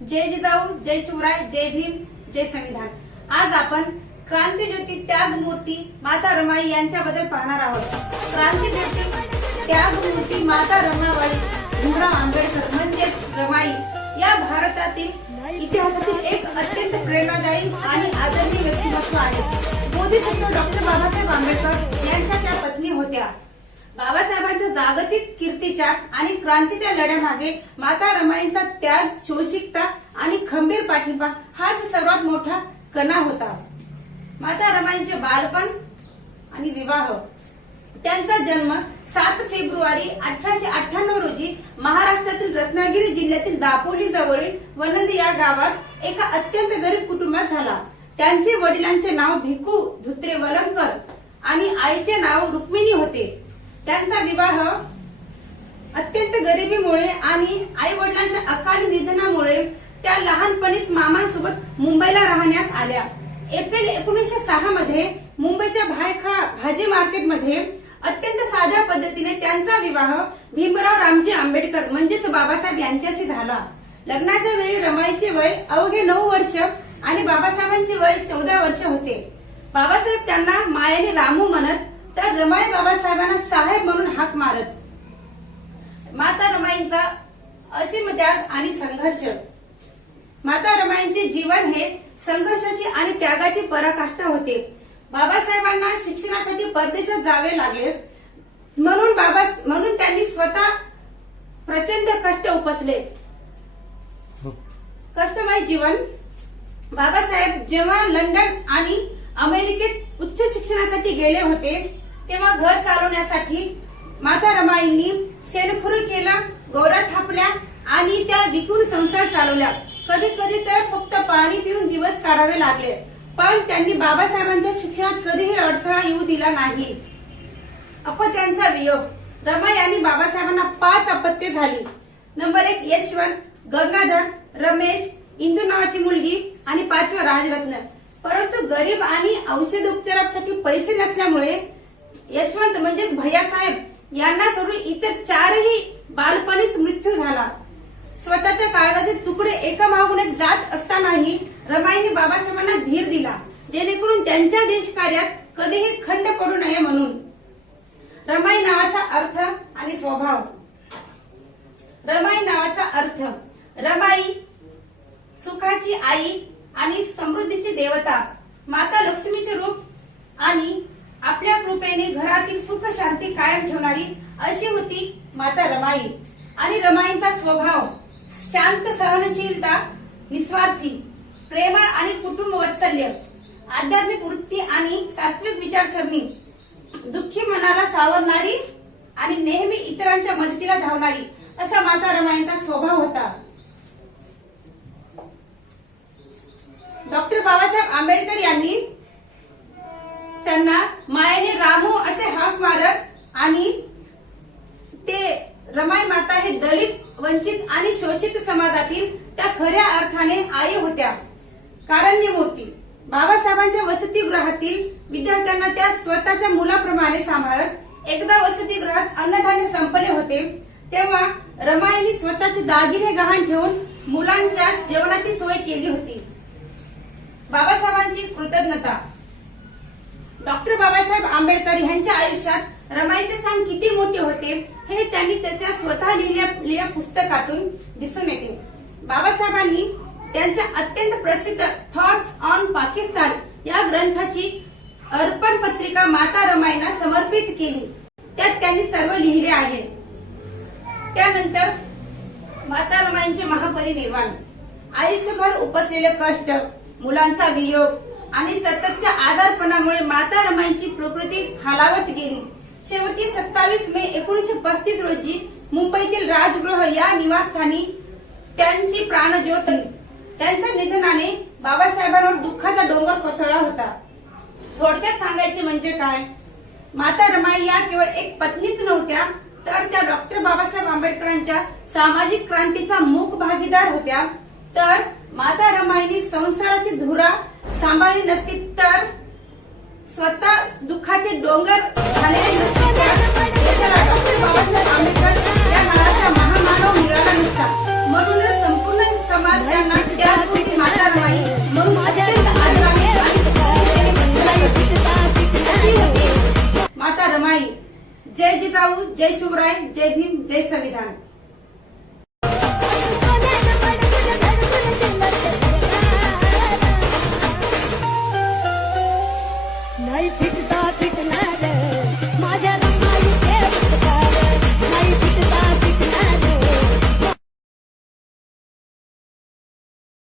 जय जिजाऊ, जय शिवराय, जय भीम, जय संविधान। आज आपण क्रांतीज्योती त्यागमूर्ती माता रमाई यांच्याबद्दल पाहणार आहोत। क्रांतीज्योती त्यागमूर्ती माता रमाबाई भीमराव आंबेडकर म्हणजेच रमाई या भारतातील इतिहासातील एक अत्यंत प्रेरणादायी आणि आदरणीय व्यक्तिमत्व आहे। बोधिसत्व डॉक्टर बाबासाहेब आंबेडकर यांच्या त्या पत्नी होत्या। बाबासाहेबांच्या जागतिक कीर्तीच्या आणि क्रांतीच्या लढ्यामागे माता रमाईंचा त्याग, शोषिकता आणि खंबीर पाठिंबा हाच सर्वात मोठा कणा होता। माता रमाईंचे बालपण आणि विवाह। त्यांचा जन्म 7 फेब्रुवारी 1898 रोजी महाराष्ट्रातील रत्नागिरी जिल्ह्यातील दापोली जवळील वनंदी या गावात एका अत्यंत गरीब कुटुंबात झाला। त्यांचे वडिलांचे नाव भिकू धुत्रे वलंकर आणि आईचे नाव रुक्मिणी होते। त्यांचा विवाह अत्यंत गरिबीमुळे आणि आई वडिलांच्या अकाली निधनामुळे त्या लहानपणीच मामांसोबत मुंबईला राहण्यास आल्या। एप्रिल 1906 मध्ये मुंबईच्या भायखळा भाजी मार्केटमध्ये अत्यंत साध्या पद्धतीने त्यांचा विवाह भीमराव रामजी आंबेडकर म्हणजेच बाबासाहेब यांच्याशी झाला। लग्नाच्या वेळी रमाईचे वय अवघे 9 वर्ष आणि बाबासाहेबांचे वय 14 वर्ष होते। बाबासाहेब त्यांना मायाने रामू म्हणत तर रमाई बाबासाहेबांना साहेब म्हणून हाक मारत। माता रमाईंचा असीम त्याग आणि संघर्ष। माता रमाईंचे जीवन हे संघर्षाची आणि त्यागाची पराकाष्ठा होते। बाबासाहेबांना शिक्षणासाठी परदेशात जावे लागले म्हणून त्यांनी स्वतः प्रचंड कष्ट उपसले। कष्टमय जीवन। बाबासाहेब जेव्हा लंडन आणि अमेरिकेत उच्च शिक्षणासाठी गेले होते तेव्हा घर चालवण्यासाठी माता रमाईंनी शेणखुरी केला, गौरा थापल्या आणि त्या विकून संसार चालवला। कधी कधी तर फक्त पाणी पिऊन दिवस काढावे लागले, पण त्यांनी बाबासाहेबांच्या शिक्षणात कधीही अडथळा येऊ दिला नाही। अपत्यांचा वियोग। रमाई आणि बाबासाहेबांना 5 अपत्ये झाली। नंबर 1 यशवंत, गंगाधर, रमेश, इंदू नावाची मुलगी आणि 5वा राजरत्न। परंतु गरीब आणि औषध उपचारासाठी पैसे नसल्यामुळे यशवंत म्हणजेच भैयासाहेब यांना सोडून इतर 4ही बालपणीच मृत्यू झाला। स्वतःच्या काळाचे तुकडे एकामागून एक जात असतानाही रमाईंनी बाबासाहेबांना धीर दिला, जेणेकरून त्यांच्या देशकार्यात कधीही खंड पडू नये म्हणून। रमाई नावाचा अर्थ आणि स्वभाव। रमाई नावाचा अर्थ। रमाई सुखाची आई आणि समृद्धीची देवता, माता लक्ष्मीचे रूप आणि आपल्या कृपेने घरातील सुख शांती कायम ठेवणारी अशी होती माता रमाई। आणि रमाईंचा स्वभाव शांत, सहनशीलता, निस्वार्थी, प्रेमळ आणि कुटुंब वात्सल्य, आध्यात्मिक वृत्ती आणि सात्विक विचारसरणी, दुःखी मनाला सावरणारी आणि नेहमी इतरांच्या मदतीला धावणारी असा माता रमाईंचा स्वभाव होता। डॉक्टर बाबासाहेब आंबेडकर यांनी त्यांना मायाने रामू असे हाक मारत आणि ते रमाई माता हे दलित, वंचित आणि शोषित समाजातील त्या खऱ्या अर्थाने आई होत्या, कारुण्यमूर्ती। बाबासाहेबांच्या वसतिगृहातील विद्यार्थ्यांना त्या स्वतःच्या मुलाप्रमाणे सांभाळत। एकदा वसतिगृहात अन्नधान्य संपले होते तेव्हा रमाईंनी स्वतःचे दागिने गहाण ठेवून मुलांच्या जेवणाची सोय केली होती। बाबासाहेबांची कृतज्ञता। डॉक्टर बाबासाहेब आंबेडकर यांच्या आयुष्यात रमाईचे स्थान किती मोठे होते हे त्यांनी त्याच्या स्वतः लिहिलेल्या पुस्तकातून दिसून येते। बाबासाहेबांनी त्यांच्या अत्यंत प्रसिद्ध थॉट्स ऑन पाकिस्तान या ग्रंथाची अर्पण पत्रिका माता रमाईंना समर्पित केली। त्यात त्यांनी सर्व लिहिले आहे। त्यानंतर माता रमाईंचे महापरिनिर्वाण। आयुष्यभर उपसलेले कष्ट, मुलांचा वियोग आणि सततच्या आजारपणामुळे माता रमाईंची प्रकृती खालावत गेली। शेवटी 27 मे 1935 रोजी मुंबईतील राजगृह या निवासस्थानी त्यांची प्राणज्योत झाली। त्यांच्या निधनाने बाबासाहेबांवर दुःखाचा डोंगर कोसळला होता। थोडक्यात सांगायचे म्हणजे काय, माता रमाई या केवळ एक पत्नीच नव्हत्या, तर त्या डॉक्टर बाबासाहेब आंबेडकरांच्या सामाजिक क्रांतीचा मूक भागीदार होत्या। तर माता रमाईंनी संसाराची धुरा सांभाळली नसती तर स्वतः दुःखाचे डोंगर झालेले नसते, देशाला डॉक्टर बाबासाहेब आंबेडकर या नावाचा महामानव मिळाला नसता। म्हणूनच संपूर्ण समाज त्यांना जय जिजाऊ, जय शिवराय, जय भीम, जय संविधान.